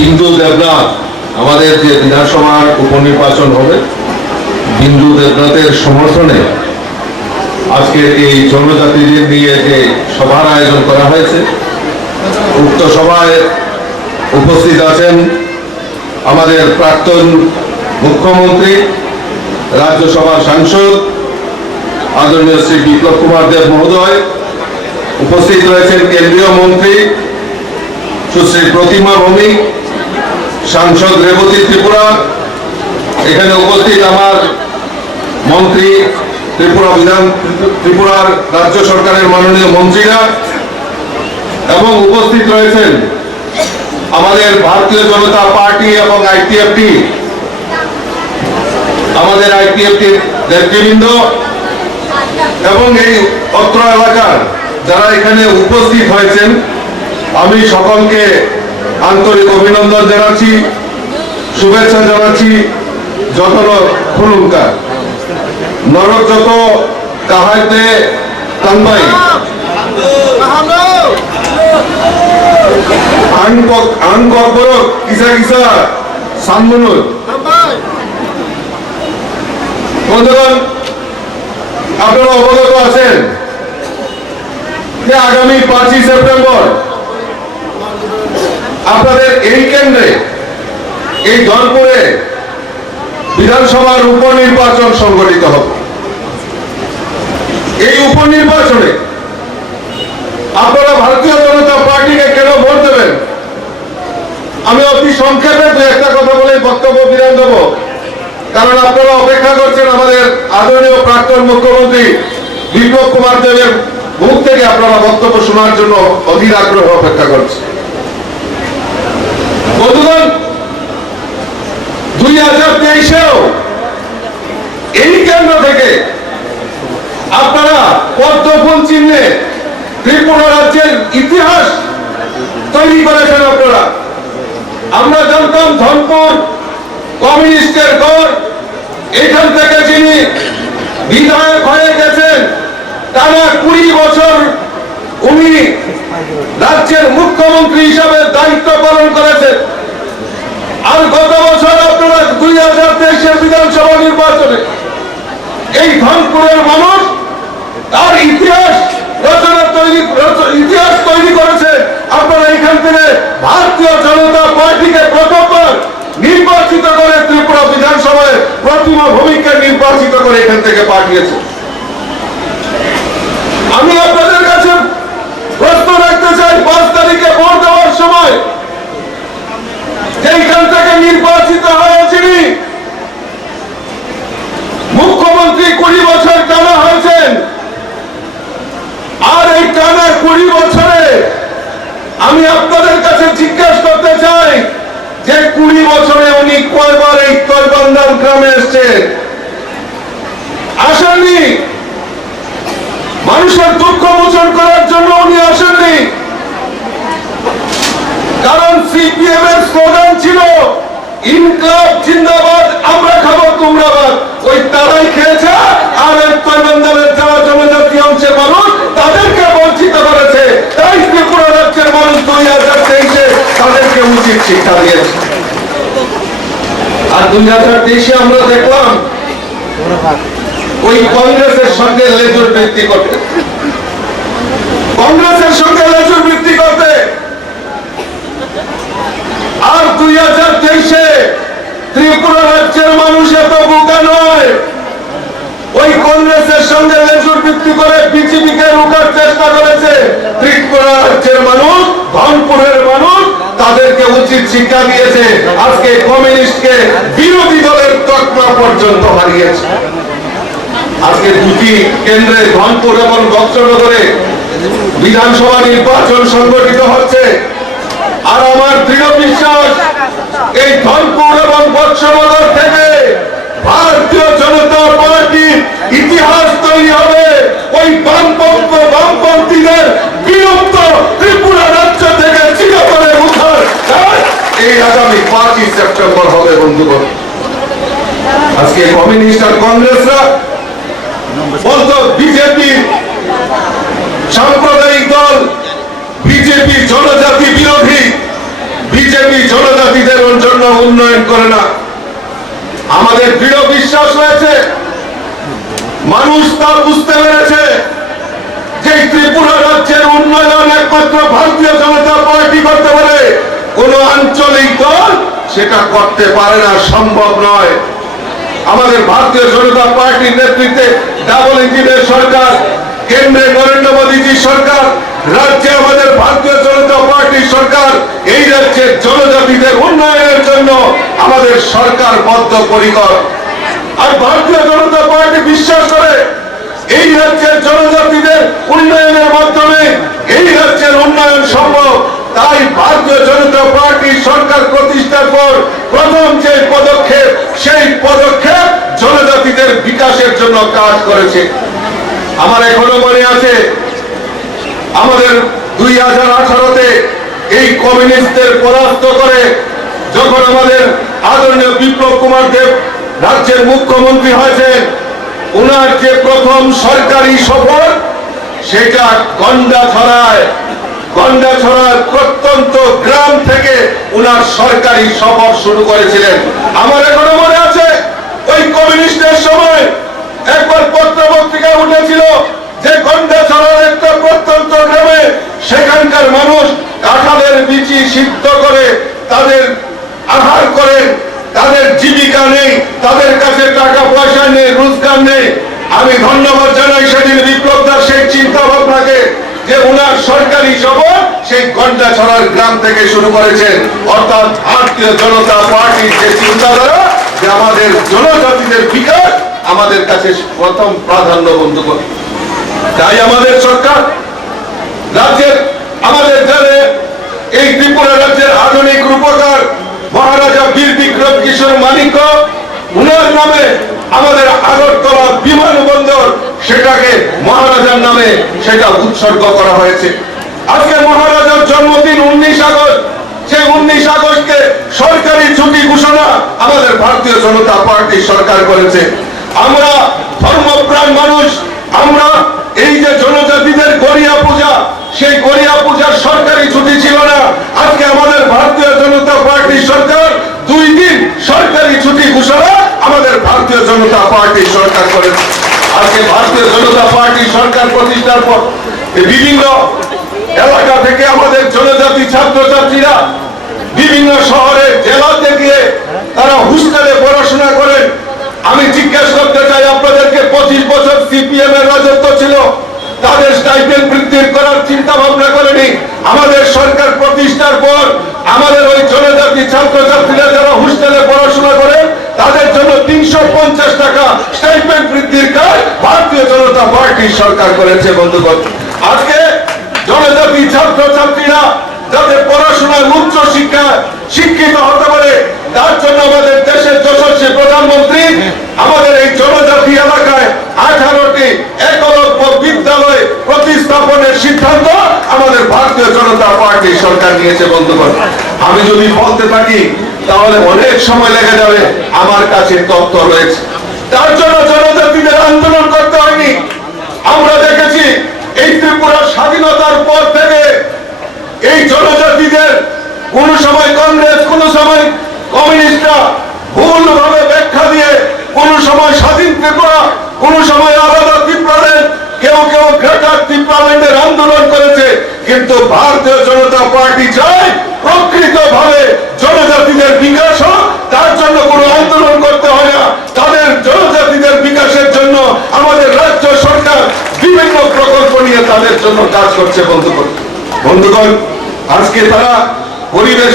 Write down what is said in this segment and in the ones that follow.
বিন্দু দেবনাথ, আমাদের যে বিধানসভার উপনির্বাচন হবে, বিন্দু দেবনাথের সমর্থনে আজকে এই জনজাতিদের নিয়ে যে সভার আয়োজন করা হয়েছে, উক্ত সভায় উপস্থিত আছেন আমাদের প্রাক্তন মুখ্যমন্ত্রী, রাজ্যসভার সাংসদ আদরণীয় শ্রী বিপ্লব কুমার দেব মহোদয়, উপস্থিত রয়েছেন কেন্দ্রীয় মন্ত্রী সুশ্রী প্রতিমা ভৌমিক, সাংসদ রেবতী ত্রিপুরা, এখানে উপস্থিত আমার মন্ত্রী ত্রিপুরার রাজ্য সরকারের মাননীয় মন্ত্রীরা, এবং উপস্থিত রয়েছেন আমাদের ভারতীয় জনতা পার্টি এবং আইটিএফটি, আমাদের আইটিএফটির নেতৃবৃন্দ এবং এই অত্র এলাকার যারা এখানে উপস্থিত হয়েছেন, আমি সকলকে আন্তরিক অভিনন্দন জানাচ্ছি, শুভেচ্ছা জানাচ্ছি। যত খুলুনকার নরক যত কাহাইতে তানবাই আনকর্পরক কিসা কিসা সানমনুত। বন্ধুগণ, আপনারা অবগত আছেন যে আগামী 5ই সেপ্টেম্বর আপনাদের এই কেন্দ্রে, এই ধনপুরে বিধানসভার উপনির্বাচন সংগঠিত হবে। এই উপনির্বাচনে আপনারা ভারতীয় জনতা পার্টিকে কেন ভোট দেবেন, আমি অতি সংক্ষেপে দু একটা কথা বলে বক্তব্য বিরাম দেব, কারণ আপনারা অপেক্ষা করছেন আমাদের আদরণীয় প্রাক্তন মুখ্যমন্ত্রী বিপ্লব কুমার দেবের মুখ থেকে আপনারা বক্তব্য শোনার জন্য অধীর আগ্রহ অপেক্ষা করছেন। বন্ধুগণ, 2023-এও এই কেন্দ্র থেকে আপনারা পদ্মফুল চিহ্নে ত্রিপুরা রাজ্যের ইতিহাস তৈরি করেছেন। আপনারা, আমরা জানতাম ধনপুর কমিউনিস্টের গড়, এখান থেকে যিনি বিধায়ক হয়ে গেছেন টানা 20 বছর উনি রাজ্যের মুখ্যমন্ত্রী হিসাবে দায়িত্ব পালন করেছেন। আর গত বছর আপনারা 2023-এর বিধানসভা নির্বাচনে এই ধনপুরের মানুষ তার ইতিহাস তৈরি করেছে। আপনারা এখান থেকে ভারতীয় জনতা পার্টিকে প্রথমবার নির্বাচিত করে ত্রিপুরা বিধানসভায় প্রতিমা ভৌমিককে নির্বাচিত করে এখান থেকে পাঠিয়েছে। আমি আপনাদের কাছে প্রশ্ন রাখতে চাই, 5 তারিখে ভোট দেওয়ার সময় যেখান থেকে নির্বাচিত হয়েছিনি মুখ্যমন্ত্রী 20 বছর টানা হয়েছেন, আর এই টানা 20 বছরে আমি আপনাদের কাছে জিজ্ঞাসা করতে চাই যে 20 বছরে উনি কয়বার এই তৈবান্দাল গ্রামে এসেছেন? আসেননি। মানুষের দুঃখ মোচন করার জন্য উনি আসেননি, কারণ সিপিএম এর স্লোগান ছিল ইনকলাব জিন্দাবাদ, আমরা খাবো তোমরা বাদ। ওই তারাই খেয়েছে, আর এই তৈবান্দালের যারা জনজাতি অংশের মানুষ তাদেরকে বঞ্চিত করেছে। তাই ত্রিপুরা রাজ্যের মানুষ 2023-এ তাদেরকে উচিত শিক্ষা দিয়েছে। আর 2023-এ আমরা দেখলাম ওই কংগ্রেসের সঙ্গে লেজুর বৃত্তি করতে, কংগ্রেসের সঙ্গে লেজুর বৃত্তি করতে। আর 2023-এ ত্রিপুরা রাজ্যের মানুষ এত বোকা নয়, ওই কংগ্রেসের সঙ্গে লেজুর বৃত্তি করে বিজেপিকে রোকার চেষ্টা করেছে। ত্রিপুরা রাজ্যের মানুষ, ধনপুরের মানুষ তাদেরকে উচিত শিক্ষা দিয়েছে। আজকে কমিউনিস্টকে বিরোধী দলের তকমা পর্যন্ত হারিয়েছে। আজকে দুটি কেন্দ্রে ধনপুর এবং বক্সনগরে বিধানসভা নির্বাচন সংগঠিত হচ্ছে। আর আমার দৃঢ় বিশ্বাস, এই ধনপুর এবং বক্সনগর থেকে ভারতীয় জনতা পার্টির ইতিহাস তৈরি হবে। ওই বামপন্থীদের বিলুপ্ত ত্রিপুরা রাজ্য থেকে চিরতরে উদ্ধার এই আগামী 5ই সেপ্টেম্বর হবে। বন্ধুগণ, আজকে কমিউনিস্ট আর কংগ্রেসরা বলতো বিজেপি সাম্প্রদায়িক দল, বিজেপি জনজাতি বিরোধী, বিজেপি জনজাতি উন্নয়ন করে না। আমাদের দৃঢ় বিশ্বাস রয়েছে, মানুষ তা বুঝতে পেরেছে যে ত্রিপুরা রাজ্যের উন্নয়ন একমাত্র ভারতীয় জনতা পার্টি করতে পারে, কোন আঞ্চলিক দল সেটা করতে পারে না, সম্ভব নয়। আমাদের ভারতীয় জনতা পার্টির নেতৃত্বে ডাবল ইঞ্জিনের সরকার, কেন্দ্রে নরেন্দ্র মোদীজি সরকার, রাজ্যে আমাদের ভারতীয় জনতা পার্টির সরকার, এই রাজ্যের জনজাতিদের উন্নয়নের জন্য আমাদের সরকার বদ্ধপরিকর। আর ভারতীয় জনতা পার্টি বিশ্বাস করে এই রাজ্যের জনজাতিদের উন্নয়নের মাধ্যমে এই রাজ্যের উন্নয়ন সম্ভব। তাই ভারতীয় জনতা পার্টি সরকার প্রতিষ্ঠার পর প্রথম যে পদক্ষেপ, সেই পদক্ষেপ জনজাতিদের বিকাশের জন্য কাজ করেছে। আমার এখনো মনে আছে, আমাদের 2018-তে এই কমিউনিস্টদের পরাস্ত করে যখন আমাদের আদরণীয় বিপ্লব কুমার দেব রাজ্যের মুখ্যমন্ত্রী হয়েছেন, উনার যে প্রথম সরকারি সফর সেটা গন্ডাছড়ার প্রত্যন্ত গ্রাম থেকে উনার সরকারি সফর শুরু করেছিলেন। আমার এখনো মনে আছে, ওই কমিউনিস্টের সময় একবার পত্র পত্রিকা উঠেছিল যে গন্ডাছড়ার একটা প্রত্যন্ত গ্রামে সেখানকার মানুষ কাঁঠালের বিচি সিদ্ধ করে তাদের আহার করেন, তাদের জীবিকা নেই, তাদের কাছে টাকা পয়সা নেই, রোজগার নেই। আমি ধন্যবাদ জানাই সেদিন বিপ্লবদার সেই চিন্তা ভাবনাকে, যে উনার সরকারি সফর সেই গন্ডাছড়ার গ্রাম থেকে শুরু করেছেন। অর্থাৎ ভারতীয় জনতা পার্টির যে চিন্তাধারা, যে আমাদের জনজাতিদের বিকাশ আমাদের কাছে প্রথম প্রাধান্য বন্ধু করে। তাই আমাদের সরকার রাজ্যের, আমাদের জানে এই ত্রিপুরা রাজ্যের আধুনিক রূপকার মহারাজা বীর বিক্রম কিশোর মানিক্য, উনার নামে আমাদের আগরতলা বিমানবন্দর সেটাকে মহারাজার নামে সেটা উৎসর্গ করা হয়েছে। আজকে মহারাজার জন্মদিন 19 আগস্ট, সেই 19 আগস্টকে সরকারি ছুটি ঘোষণা আমাদের ভারতীয় জনতা পার্টি সরকার করেছে। আমরা ধর্মপ্রাণ মানুষ, আমরা এই যে জনজাতিদের গড়িয়া পূজা, সেই গড়িয়া পূজার সরকারি ছুটি ছিল না। আজকে আমাদের ভারতীয় জনতা পার্টি সরকার 2 দিন সরকারি ছুটি ঘোষণা আমাদের ভারতীয় জনতা পার্টি সরকার করেছে। আজকে ভারতীয় জনতা পার্টি সরকার প্রতিষ্ঠার পর বিভিন্ন এলাকা থেকে আমাদের জনজাতি ছাত্রছাত্রীরা বিভিন্ন শহরে জেলাতে গিয়ে তারা হোস্টেলে পড়াশোনা করেন। আমি জিজ্ঞাসা করতে চাই আপনাদেরকে, 25 বছর সিপিএম এর রাজত্ব ছিল, তাদের স্টাইপেন্ড বৃদ্ধি করার চিন্তা ভাবনা করেনি। আমাদের সরকার প্রতিষ্ঠার পর আমাদের ওই জনজাতি ছাত্রছাত্রীরা যারা হোস্টেলে পড়াশোনা করেন তাদের জন্য 350 টাকা স্টাইপেন্ড বৃদ্ধির কাজ ভারতীয় জনতা পার্টি সরকার করেছে। বন্ধুগণ, আজকে জনজাতি ছাত্রছাত্রীরা যাতে পড়াশোনায় উচ্চ শিক্ষিত হতে পারে, তার জন্য আমাদের দেশের যশস্বী প্রধানমন্ত্রী আমাদের এই জনজাতি এলাকায় 18টি একলব্য বিদ্যালয় প্রতিস্থাপনের সিদ্ধান্ত আমাদের ভারতীয় জনতা পার্টি সরকার নিয়েছে। বন্ধুগণ, আমি যদি বলতে থাকি তাহলে অনেক সময় লেগে যাবে, আমার কাছে তথ্য রয়েছে। তার জন্য জনজাতিদের আন্দোলন করতে হয়নি। আমরা দেখেছি এই ত্রিপুরার স্বাধীনতার পর থেকে এই জনজাতিদের কোন সময় কংগ্রেস, কোন সময় কমিউনিস্টরা ভুলভাবে ব্যাখ্যা দিয়ে কোন সময় স্বাধীন ত্রিপুরা, কোন সময় আলাদা ত্রিপুরার, কেউ গ্রেটার ত্রিপুরাল্যান্ডের আন্দোলন করেছে। কিন্তু ভারতীয় জনতা পার্টি চায় প্রকৃতভাবে জনজাতিদের বিকাশ হোক, তার জন্য কোনো আন্দোলন করতে হয় না। তাদের জনজাতিদের বিকাশের জন্য আমাদের রাজ্য সরকার বিভিন্ন প্রকল্প নিয়ে তাদের জন্য কাজ করছে। বন্ধুগণ, আজকে তারা গরিবের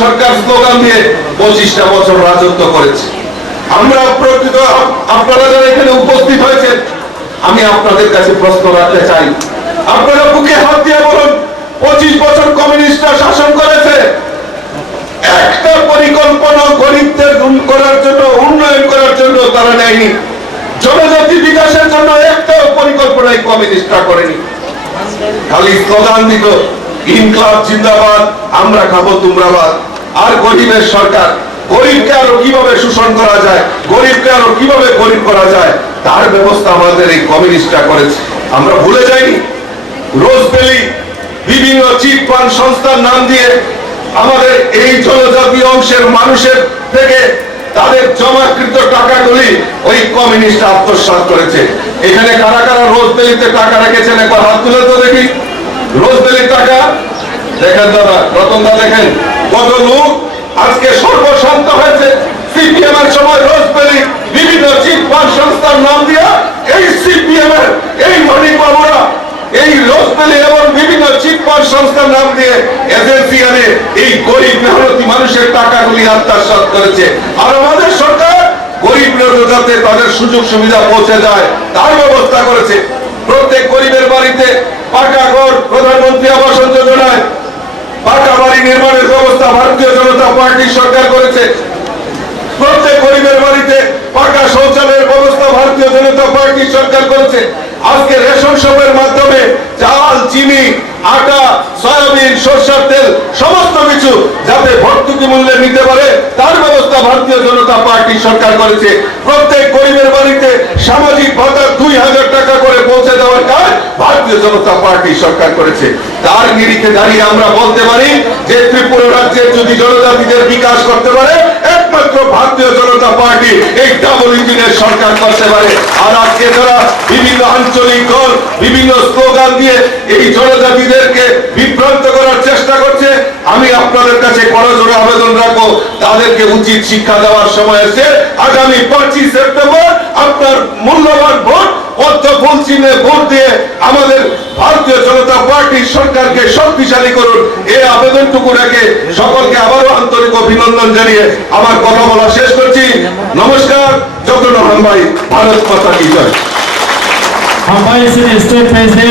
সরকার স্লোগান দিয়ে 25টা বছর রাজত্ব করেছে। আমরা প্রকৃত, আপনারা যারা এখানে উপস্থিত হয়েছেন, আমি আপনাদের কাছে প্রশ্ন রাখতে চাই, আপনারা বুকে হাত দিয়ে বলুন, 25 বছর কমিউনিস্টরা শাসন করেছে, একটা পরিকল্পনা গরিবদের করার জন্য, উন্নয়ন করার জন্য তারা নেয়নি। জনজাতি বিকাশের জন্য একটা পরিকল্পনাই কমিউনিস্টরা করেনি। খালি স্লোগান দিত, ইনকলাব জিন্দাবাদ, আমরা খাবো তোমরা বাদ। আর গরিবের সরকার, গরিবকে আরো কিভাবে শোষণ করা যায়, গরিবকে আরো কিভাবে গরিব করা যায়, তার ব্যবস্থা আমাদের এই কমিউনিস্টরা করেছে। আমরা ভুলে যাইনি, রোজ ভ্যালি বিভিন্ন চিট ফান্ড সংস্থার নাম দিয়ে আমাদের এই জনজাতীয় অংশের মানুষের থেকে তাদের জমাকৃত টাকাগুলি ওই কমিউনিস্ট আত্মসাৎ করেছে। এখানে কারা কারা রোজবেলিতে টাকা রেখেছেন একবার হাত তুলে তো দেখি। রোজবেলির টাকা দেখেন দাদা, রতন দা দেখেন কত লোক আজকে সর্বশান্ত হয়েছে। সিপিএম এর সময় রোজবেলি বিভিন্ন চিটফান্ড সংস্থার নাম দিয়ে এই সিপিএম এর এই মানিক বাবুরা এই রোজবেলি এবং বিভিন্ন চিটফান্ড সংস্থার নাম দিয়ে এজেন্সি আনে এই গরিব মেহনতি মানুষের টাকাগুলি আত্মসাৎ করেছে। আর আমাদের সরকার গরিব যাতে তাদের সুযোগ সুবিধা পৌঁছে যায় তার ব্যবস্থা করেছে। প্রত্যেক গরিবের বাড়িতে পাকা ঘর, প্রধানমন্ত্রী আবাস যোজনায় পাকা বাড়ি নির্মাণের ব্যবস্থা ভারতীয় জনতা পার্টি সরকার করেছে। প্রত্যেক গরিবের বাড়িতে পাকা শৌচালয়ের ব্যবস্থা ভারতীয় জনতা পার্টি সরকার করেছে। আজকে রেশন শপের মাধ্যমে চাল, চিনি, আটা, সয়াবিন, সরষের তেল সমস্ত কিছু যাতে ভর্তুকি মূল্যে নিতে পারে তার ব্যবস্থা ভারতীয় জনতা পার্টি সরকার করেছে। প্রত্যেক গরিবের বাড়িতে সামাজিক ভাতা 2000 টাকা করে পৌঁছে দেওয়ার কাজ ভারতীয় জনতা পার্টি সরকার করেছে। তার নিরিখে দাঁড়িয়ে আমরা বলতে পারি যে ত্রিপুরা রাজ্যের যদি জনজাতিদের বিকাশ করতে পারে একমাত্র ভারতীয় জনতা পার্টি এই ডাবল ইঞ্জিনের সরকার করতে পারে। আর আজকে যারা বিভিন্ন আঞ্চলিক দল বিভিন্ন স্লোগান দিয়ে এই জনজাতিদেরকে বিভ্রান্ত করার চেষ্টা করছে, আমি আপনাদের কাছে করজোড়ে আবেদন রাখবো তাদেরকে উচিত শিক্ষা দেওয়ার সময় এসে আগামী 25 সেপ্টেম্বর আপনার মূল্যবান ভোট পদ্ম ফুল চিহ্নে ভোট দিয়ে আমাদের ভারতীয় জনতা পার্টির সরকারকে শক্তিশালী করুন। এই আবেদনটুকু রেখে সকলকে আবারও আন্তরিক অভিনন্দন জানিয়ে আমার কথা বলা শেষ করছি। নমস্কার। যতন ভাই, ভারত মাতা কি জয়। Hamba is the state president.